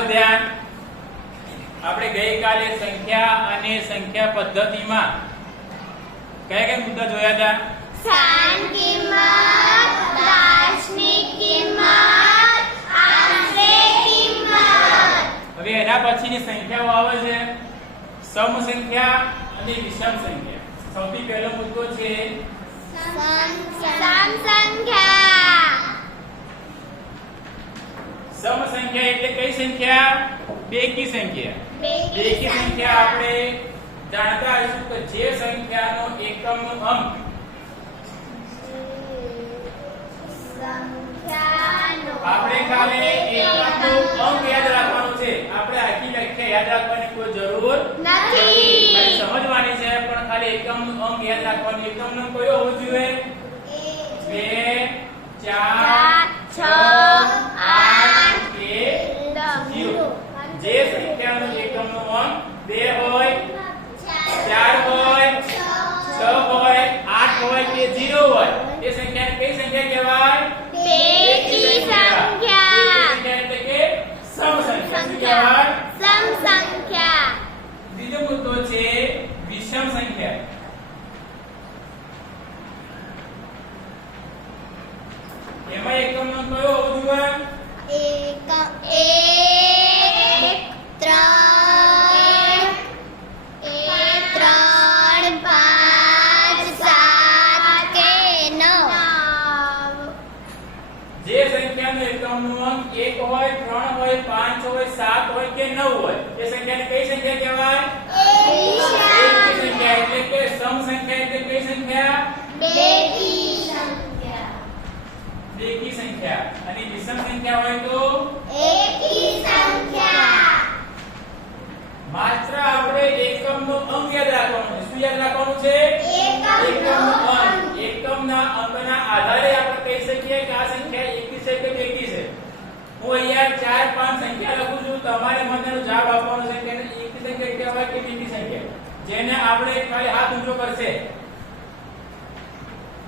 બરાબર ધ્યાન. આપણે ગઈકાલે સંખ્યા અને સંખ્યા પદ્ધતિમાં કયા કયા મુદ્દા જોયા હતા? સ્થાન કિંમત, દાર્શનિક કિંમત, આંશિક કિંમત. હવે એના પછીની સંખ્યાઓ આવે છે સમ સંખ્યા અને વિષમ સંખ્યા. સૌથી પહેલો મુદ્દો છે સમ સંખ્યા. સમ સંખ્યા એટલે કઈ સંખ્યા? બેકી સંખ્યા. બેકી સંખ્યા આપણે જાણતા હશું કે જે સંખ્યાનો એકમનો અંક આપણે ખાલી એકમનો અંક યાદ રાખવાનો છે. આપણે આખી વ્યાખ્યા યાદ રાખવાની કોઈ જરૂર નથી. ખાલી સમજવાની છે, પણ ખાલી એકમનો અંક યાદ રાખવાનો. એકમનો કયો હોવો જોઈએ? 2 4 6 8 કે 0. જે સંખ્યાનો એકમનો અંક 2 હોય, 4 હોય, 6 હોય, 8 હોય કે 0 હોય, એ સંખ્યાને કઈ સંખ્યા કહેવાય? બેકી સંખ્યા. બેકી સંખ્યા એટલે કે સમ સંખ્યા. શું કહેવાય? સમ સંખ્યા. બીજો મુદ્દો છે વિષમ સંખ્યા. એમાં એકમનો કયો હોવો જોઈએ? 1 3 5 7 કે 9. જે સંખ્યાનો એકમનો અંક 1 હોય, 3 હોય, 5 હોય, 7 હોય કે 9 હોય, એ સંખ્યાને કઈ સંખ્યા કહેવાય? એકી સંખ્યા. એટલે કે સમ સંખ્યા એટલે કઈ સંખ્યા? બેકી સંખ્યા. બેકી સંખ્યા. અને વિષમ સંખ્યા હોય તો એકી સંખ્યા. માત્ર આપણે એકમનો અંક યાદ રાખવાનો છે. શું યાદ રાખવાનું છે? એકમનો અંક. એકમના અંકના આધારે આપણે કહી શકીએ કે આ સંખ્યા એકી છે કે બેકી છે. હું અહીંયા 4 5 સંખ્યા લખું છું, તમારે મને જવાબ આપવાનો છે કે એકી સંખ્યા કહેવાય કે બેકી સંખ્યા. જેને આપણે ખાલી હાથ ઊંચો કરશે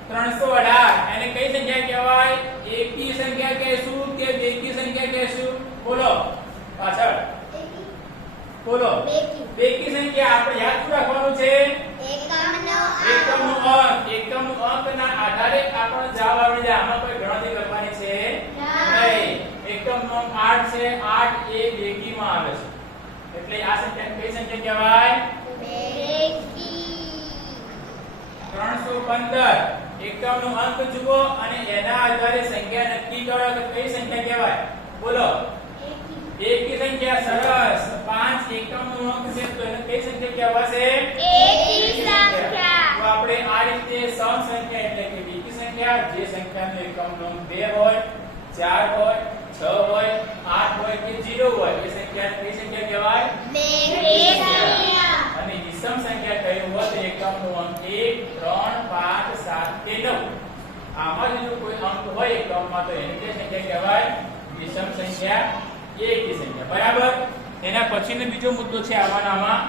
318 એને કઈ સંખ્યા કહેવાય? એકી સંખ્યા કહેશું કે બેકી સંખ્યા કહેશું? બોલો પાછળ બોલો. બેકી સંખ્યા. આપણે યાદ શું રાખવાનું છે? એકમનો અંક. એકમનો અંકના આધારે આપણો જવાબ આવડી જાય. આમાં કોઈ ગણતરી કરવાની છે નહીં. એકમનો અંક 8 છે, 8 એ બેકીમાં આવે છે. એટલે આ સંખ્યા કઈ સંખ્યા કહેવાય? બેકી. 315 એકમનો અંક જુઓ અને એના આધારે સંખ્યા નક્કી કરો કે કઈ સંખ્યા કહેવાય? બોલો. એકી સંખ્યા. સરસ. 5 એકમનો અંક છે તો એને કઈ સંખ્યા કહેવાશે? એકી સંખ્યા. તો આપણે આ રીતે સમ સંખ્યા એટલે કે બેકી સંખ્યા, જે સંખ્યાનો એકમનો અંક 2 હોય, 4 હોય, 6 હોય, 8 હોય કે 0 હોય, એ સંખ્યાને કઈ સંખ્યા કહેવાય? બેકી સંખ્યા. અને વિષમ સંખ્યા કયું હોય તો એકમનો અંક 1 3 5 7 કે 9. આમાં જો કોઈ અંક હોય એકમમાં તો એને કઈ સંખ્યા કહેવાય? વિષમ સંખ્યા, એકી સંખ્યા. બરાબર. એના પછીનો બીજો મુદ્દો છે આમાં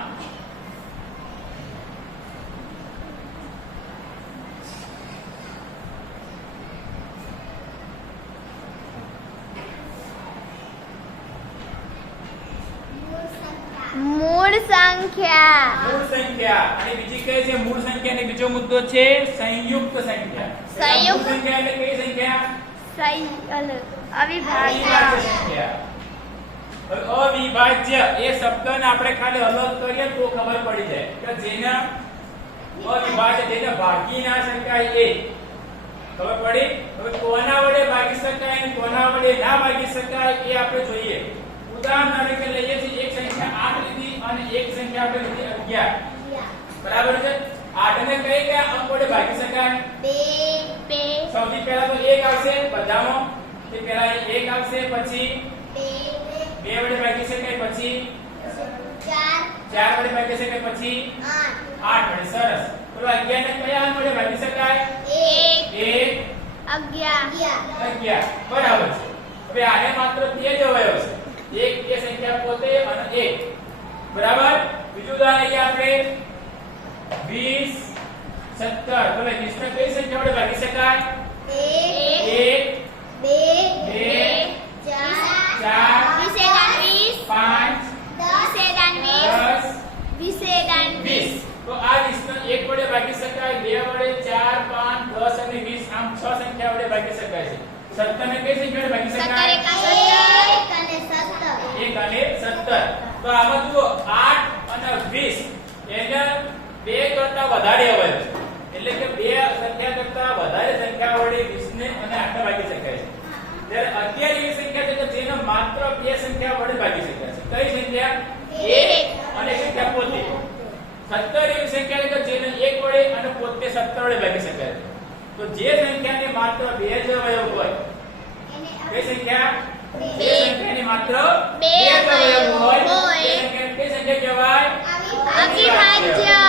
મૂળ સંખ્યા. મૂળ સંખ્યા. અને બીજી કઈ છે મૂળ સંખ્યા? અને બીજો મુદ્દો છે સંયુક્ત સંખ્યા. સંયુક્ત મૂળ સંખ્યા એટલે કઈ સંખ્યા? અવિભાજ્ય સંખ્યા. અવિભાજ્ય એ શબ્દને આપણે ખાલી અલગ કરીએ તો ખબર પડી જાય કે જેના અવિભાજ્ય, જેને ભાગી ના શકાય એ ખબર પડી. હવે કોના વડે ભાગી શકાય અને કોના વડે ના ભાગી શકાય એ આપણે જોઈએ. ઉદાહરણ તરીકે લઈએ છીએ એક સંખ્યા 8 લીધી અને એક સંખ્યા આપણે લીધી 11. બરાબર છે. 8 ને કઈ કયા અંક વડે ભાગી શકાય? 2 સૌથી પહેલા તો 1 આવશે બધામાં. તે પહેલા 1 આવશે, પછી 2 વડે ભાગી શકાય, પછી 4 વડે ભાગી શકાય, પછી 8 વડે. સરસ. તો 11 ને કયા અંક વડે ભાગી શકાય? 1 11. બરાબર છે. હવે આને માત્ર તે જ અવયવ છે. એક એ સંખ્યા પોતે અને 1. બરાબર. બીજું ઉદાહરણ લઈએ આપણે 20 17. તો 20 ને કઈ સંખ્યા વડે ભાગી શકાય? 1 2 4 4 20 શકાય છે. 17 ને કઈ સંખ્યા વડે ભાગી સત્તર શકાય? એકા સત્તર. 1 અને 17. તો આમાં જુઓ 8 અને 20 એને 2 કરતા વધારે અવયવ છે. એટલે કે 2 સંખ્યા કરતા વધારે સંખ્યા વડે 20 ને અને 8 ને ભાગી શકાય છે. ત્યારે 11 એવી સંખ્યા છે કે જેને માત્ર 2 સંખ્યા વડે ભાગી શકાય છે. કઈ સંખ્યા? 1 અને સંખ્યા પોતે. 17 એવી સંખ્યા છે કે જેને 1 વડે અને પોતે 17 વડે ભાગી શકાય છે. તો જે સંખ્યાને માત્ર 2 જ અવયવ હોય, કઈ સંખ્યા? જે સંખ્યાને માત્ર 2 જ અવયવ હોય તે સંખ્યા કઈ સંખ્યા કહેવાય? અવિભાજ્ય.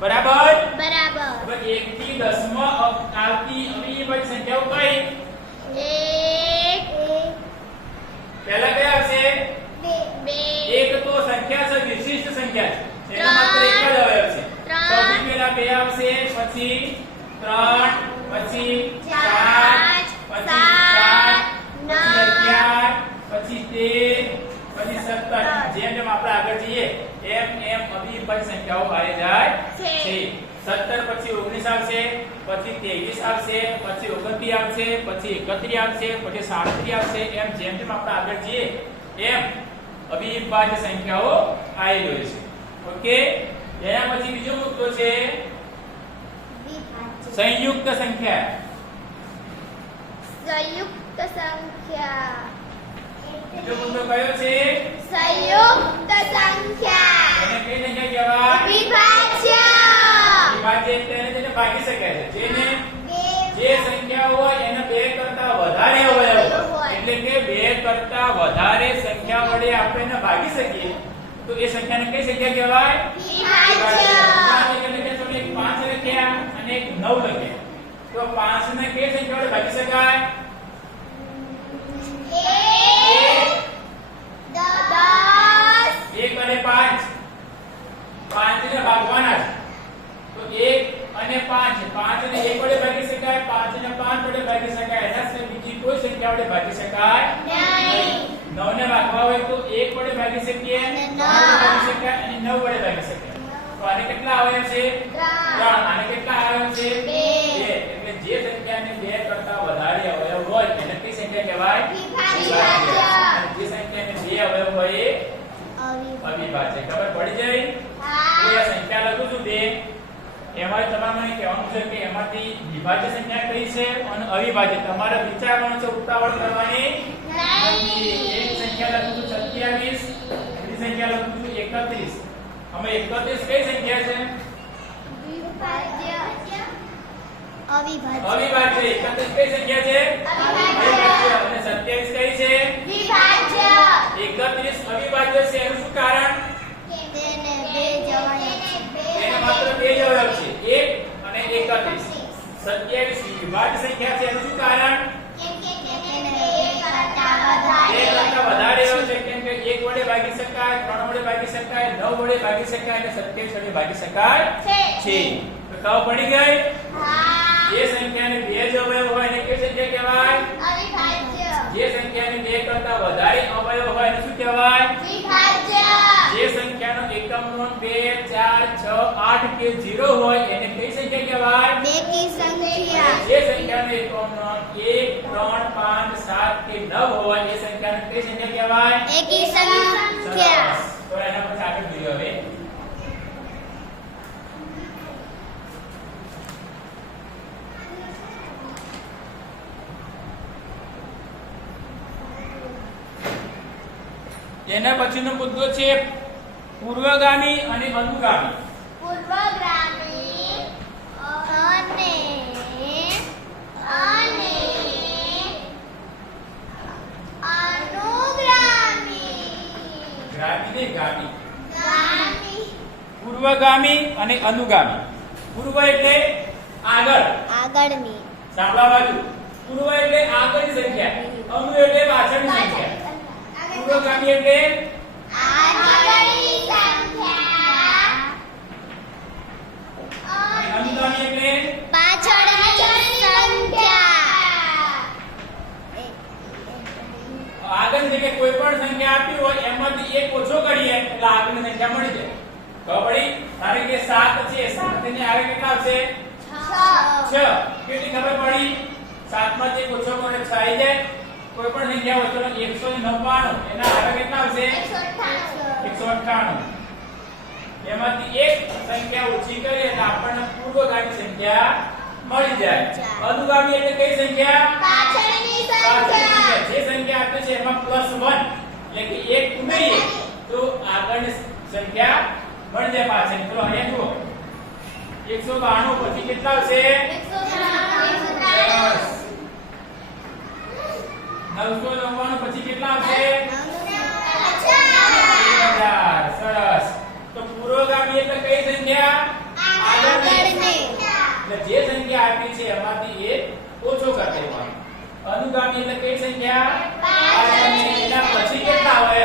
બરાબર. બરાબર. હવે 1 થી 10 માં આવતી અવિભાજ્ય સંખ્યાઓ કઈ? 1 પહેલા કઈ આવશે? 2 એક તો સંખ્યા છે, વિશિષ્ટ સંખ્યા છે, એનો માત્ર એક જ અવયવ છે. સૌથી પહેલા 2 આવશે, પછી 3, પછી 4, પછી 7, પછી 11, પછી 13, પછી 17. જેમ જેમ આપણે આગળ જઈએ એમ એમ અવિભાજ્ય સંખ્યાઓ આવી જાય છે. 17 પછી 19 આવશે, પછી 23 આવશે, પછી 29 આવશે, પછી 31 આવશે, પછી 37 આવશે. એમ જેમ જેમ આપણે આગળ જઈએ એમ અવિભાજ્ય સંખ્યાઓ આવી રહી છે. ઓકે. એના પછી બીજો મુદ્દો છે સંયુક્ત સંખ્યા. સંયુક્ત સંખ્યા. બીજો મુદ્દો કયો છે? સંયુક્ત સંખ્યા. એને કઈ સંખ્યા કહેવાય? વિભાજ્ય. વિભાજ્ય એટલે જેને ભાગી શકાય છે. જેને જે સંખ્યા હોય એને 2 કરતા વધારે અવયવ હોય, એટલે કે 2 કરતા વધારે સંખ્યા વડે આપણે એને ભાગી શકીએ તો એ સંખ્યાને કઈ સંખ્યા કહેવાય? વિભાજ્ય. એટલે કે તમે એક 5 લખ્યા અને એક 9 લખ્યા તો 5 ને કઈ સંખ્યા વડે ભાગી શકાય? 1 અને 5. 5 ને ભાગવાના છે. તો 1 અને 5, 5 ને 1 વડે ભાગી શકાય, 5 ને 5 વડે ભાગી શકાય. એના સિવાય બીજી કોઈ સંખ્યા વડે ભાગી શકાય નહીં. 9 ને ભાગવા હોય તો 1 વડે ભાગી શકીએ, 9 વડે ભાગી શકાય અને 9 વડે ભાગી શકાય. તો આને કેટલા અવયવ છે? 3. આને કેટલા અવયવ છે? 2. એટલે જે સંખ્યાને 2 કરતા વધારે અવયવ હોય એને કઈ સંખ્યા કહેવાય? વિભાજ્ય. અને જે સંખ્યાને 2 અવયવ હોય એ અવિભાજ્ય. ખબર પડી જાય? તો આ સંખ્યા લખું છું 2. એમાં તમારે મને કહેવાનું છે કે એમાંથી વિભાજ્ય સંખ્યા કઈ છે અને અવિભાજ્ય. તમારે વિચારવાનું છે, ઉતાવળ કરવાની નથી. એક સંખ્યા લખું છું 27, બીજી સંખ્યા લખું છું 31. અમે 31 કઈ સંખ્યા છે? વિભાજ્ય. અવિભાજ્ય. અવિભાજ્ય. 31 કઈ સંખ્યા છે? અવિભાજ્ય. અને 27 કઈ છે? વિભાજ્ય. 31 અવિભાજ્ય છે. એનું શું કારણ? તેને 2 જવાય છે. એને માત્ર 2 જ અવયવ છે, 1 અને 31. 27 વિભાજ્ય સંખ્યા છે. એનું શું કારણ? તેને 2 કરતા 2 કરતા વધારે અવયવ છે. કેમ કે 1 વડે ભાગી શકાય, 3 વડે ભાગી શકાય, 9 વડે ભાગી શકાય અને 27 વડે ભાગી શકાય છે. તો ખબર પડી ગઈ? જે સંખ્યાને 2 જ અવયવ હોય એને કઈ સંખ્યા કહેવાય? અવિભાજ્ય. જે સંખ્યાને 2 કરતા વધારે અવયવ હોય એને શું કહેવાય? વિભાજ્ય. જે સંખ્યાનો એકમનો 2, 4, 6, 8 કે 0 હોય એને કઈ સંખ્યા કહેવાય? બેકી સંખ્યા. જે સંખ્યાનો એકમનો 1, 3, 5, 7 કે 9 હોય એ સંખ્યાને કઈ સંખ્યા કહેવાય? એકી સંખ્યા. સરસ. તો એના પછી આગળ જોઈએ હવે. એના પછીનો મુદ્દો છે પૂર્વગામી અને અનુગામી. પૂર્વગામી અને અનુગામી. ગામી ને ગામી. ગામી. પૂર્વગામી અને અનુગામી. પૂર્વ એટલે આગળ, આગળની. સાંભળવા બાજુ. પૂર્વ એટલે આગળની સંખ્યા, અનુ એટલે પાછળની સંખ્યા. પૂર્વગામી એટલે આગળની સંખ્યા. અને અનુગામી એટલે પાછળની સંખ્યા. આગળની જગ્યાએ કોઈ પણ સંખ્યા આપી હોય એમાંથી એક ઓછો કરીએ એટલે આગળની સંખ્યા મળી જાય. ખબર પડી? ધારો કે 7 છે, 7 ને આગળ કેટલા આવશે? 6. કેટલી ખબર પડી? 7 માંથી એક ઓછો કરો 6 આવી જાય. કોઈ પણ સંખ્યા હોય ચલો 199 એના આગળ કેટલા આવશે? 198. એમાંથી એક સંખ્યા ઓછી કરીએ એટલે આપણને પૂર્વગામી સંખ્યા મળી જાય. અનુગામી એટલે કઈ સંખ્યા? પાછળની સંખ્યા. જે સંખ્યા આપે છે એમાં +1 એટલે કે એક ઉમેરીએ તો આગળની સંખ્યા મળી જાય પાછળની. ચલો અહીંયા જુઓ 192 પછી કેટલા આવશે? 999 પછી કેટલા આવશે? 1000. સરસ. તો પૂર્વગામી એટલે કઈ સંખ્યા? આગળની. એટલે જે સંખ્યા આપી છે એમાંથી એક ઓછો કરી દેવાનો. અનુગામી એટલે કઈ સંખ્યા? પાછળની. એના પછી કેટલા આવે?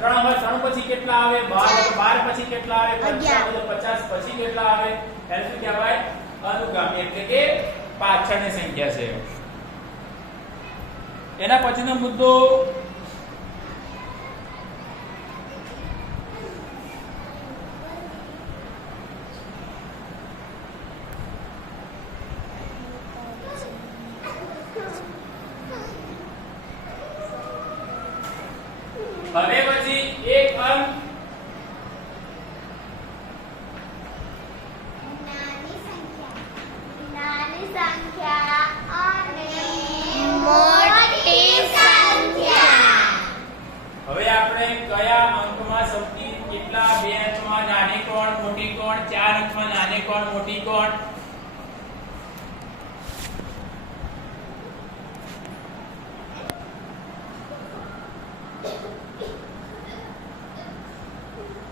3 હોય 3 પછી કેટલા આવે? 12 પછી કેટલા આવે? 50 પછી કેટલા આવે? એને શું કહેવાય? અનુગામી એટલે કે પાછળની સંખ્યા છે. એના પછીનો મુદ્દો હવે પછી એક અંક નાની સંખ્યા અને મોટી સંખ્યા. હવે આપણે કયા અંકમાં સૌથી કેટલા બે અંકમાં નાની કોણ મોટી કોણ ચાર અંકમાં નાની કોણ મોટી કોણ